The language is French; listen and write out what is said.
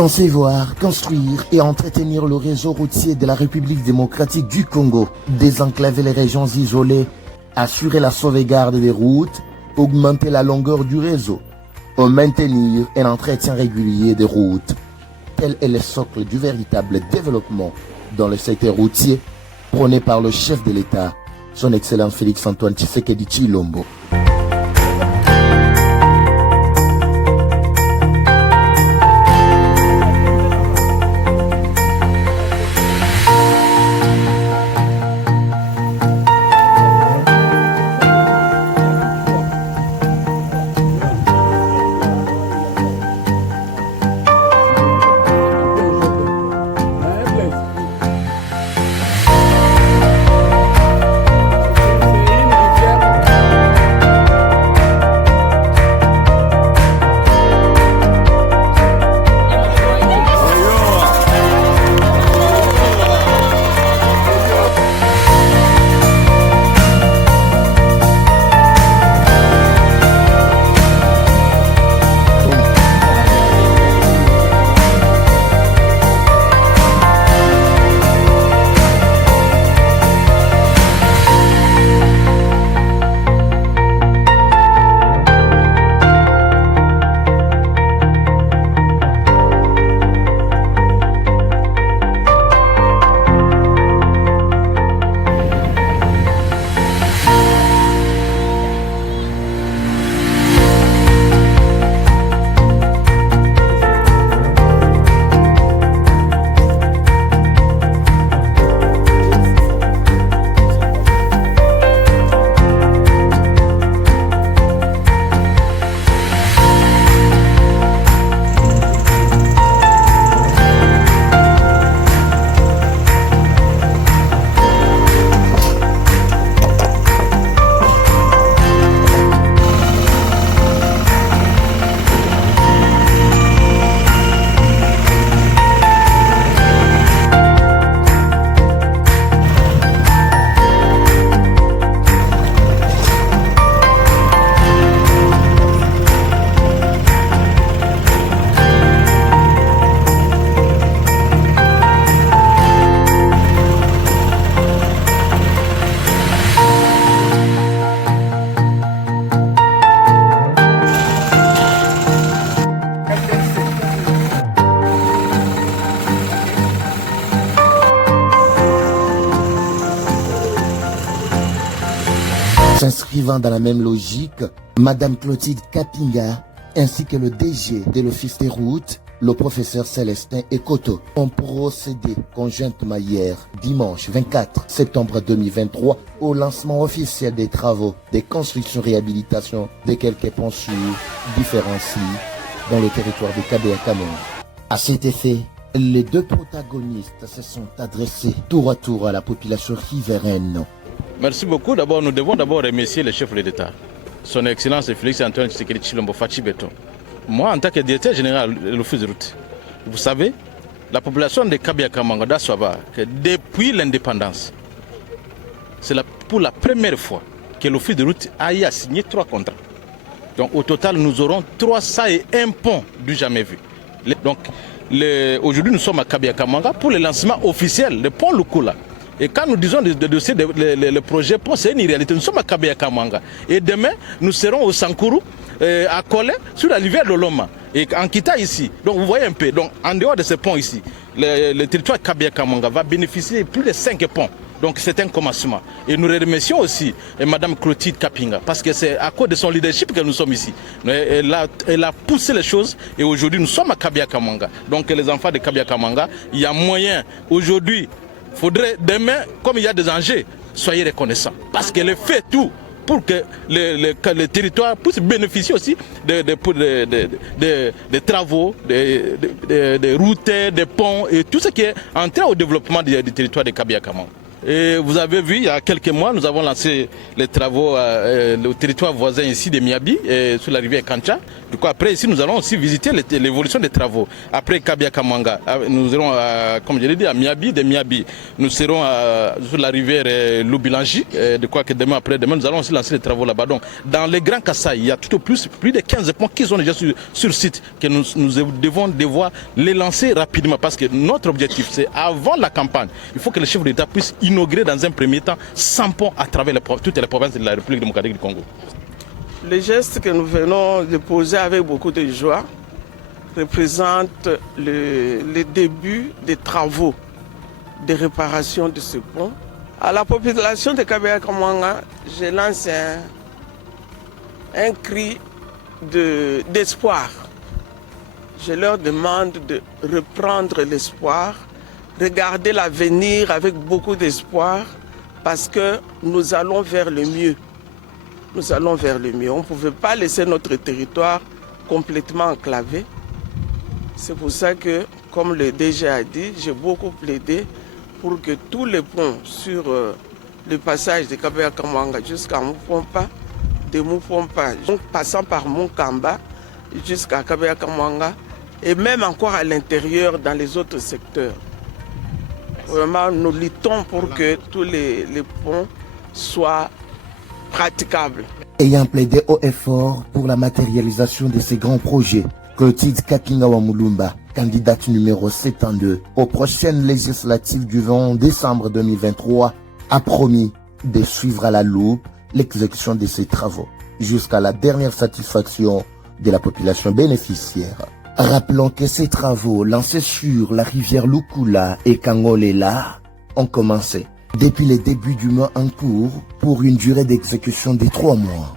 Concevoir, construire et entretenir le réseau routier de la République démocratique du Congo, désenclaver les régions isolées, assurer la sauvegarde des routes, augmenter la longueur du réseau, maintenir un entretien régulier des routes. Tel est le socle du véritable développement dans le secteur routier prôné par le chef de l'État, son Excellence Félix-Antoine Tshisekedi Tshilombo. S'inscrivant dans la même logique, Madame Clotilde Kapinga ainsi que le DG de l'Office des routes, le professeur Célestin Ekoto, ont procédé conjointement hier, dimanche 24 septembre 2023, au lancement officiel des travaux de construction-réhabilitation de quelques ponts sur différents sites dans le territoire de Kabea-Kamon. À cet effet, les deux protagonistes se sont adressés tour à tour à la population riveraine. Merci beaucoup. D'abord, nous devons remercier le chef de l'État, son Excellence Félix-Antoine Tshisekedi Tshilombo Fachi Beton. Moi, en tant que directeur général de l'Office de route, vous savez, la population de Kabea-Kamanga doit savoir que depuis l'indépendance, c'est pour la première fois que l'Office de route a signé 3 contrats. Donc au total, nous aurons 301 ponts du jamais vu. Donc aujourd'hui, nous sommes à Kabea-Kamanga pour le lancement officiel des ponts locaux là. Et quand nous disons le dossier, le projet pont, c'est une réalité. Nous sommes à Kabea-Kamanga. Et demain, nous serons au Sankuru, à Kolé, sur la rivière de Loma. Et en quittant ici. Donc vous voyez un peu, donc, en dehors de ces ponts ici, le territoire de Kabea-Kamanga va bénéficier de plus de 5 ponts. Donc c'est un commencement. Et nous remercions aussi Mme Clotilde Kapinga, parce que c'est à cause de son leadership que nous sommes ici. Elle a poussé les choses et aujourd'hui nous sommes à Kabea-Kamanga. Donc les enfants de Kabea-Kamanga, il y a moyen aujourd'hui. Il faudrait demain, comme il y a des enjeux, soyez reconnaissants. Parce qu'elle fait tout pour que le territoire puisse bénéficier aussi des travaux, des routes, des ponts et tout ce qui est entré au développement du territoire de Kabea-Kamanga. Et vous avez vu, il y a quelques mois, nous avons lancé les travaux au territoire voisin ici de Miabi, sur la rivière Kancha. Du coup, après ici, nous allons aussi visiter l'évolution des travaux. Après Kabia Kamanga, nous irons, comme je l'ai dit, à Miabi, de Miabi. Nous serons sur la rivière Loubilangi. De quoi que demain, après-demain, nous allons aussi lancer les travaux là-bas. Donc, dans les grands Kassai, il y a tout au plus de 15 ponts qui sont déjà sur site, que nous devons devoir les lancer rapidement. Parce que notre objectif, c'est avant la campagne, il faut que le chef d'État puisse inaugurer dans un premier temps 100 ponts à travers toutes les provinces de la République démocratique du Congo. Le geste que nous venons de poser avec beaucoup de joie représente le début des travaux de réparation de ce pont. À la population de Kabia Kamanga, je lance un cri d'espoir. Je leur demande de reprendre l'espoir, regarder l'avenir avec beaucoup d'espoir, parce que nous allons vers le mieux. Nous allons vers le mieux. On ne pouvait pas laisser notre territoire complètement enclavé. C'est pour ça que, comme le DG a dit, j'ai beaucoup plaidé pour que tous les ponts sur le passage de Kabia Kamanga jusqu'à Moufompa, de Moufompa, passant par Moukamba jusqu'à Kabia Kamanga, et même encore à l'intérieur dans les autres secteurs. Vraiment, nous luttons pour que tous les ponts soient praticables. Ayant plaidé haut et fort pour la matérialisation de ces grands projets, Clotilde Kapinga Mulumba, candidate numéro 72 aux prochaines législatives du 20 décembre 2023, a promis de suivre à la loupe l'exécution de ces travaux jusqu'à la dernière satisfaction de la population bénéficiaire. Rappelons que ces travaux lancés sur la rivière Lukula et Kangolela ont commencé depuis le début du mois en cours pour une durée d'exécution de 3 mois.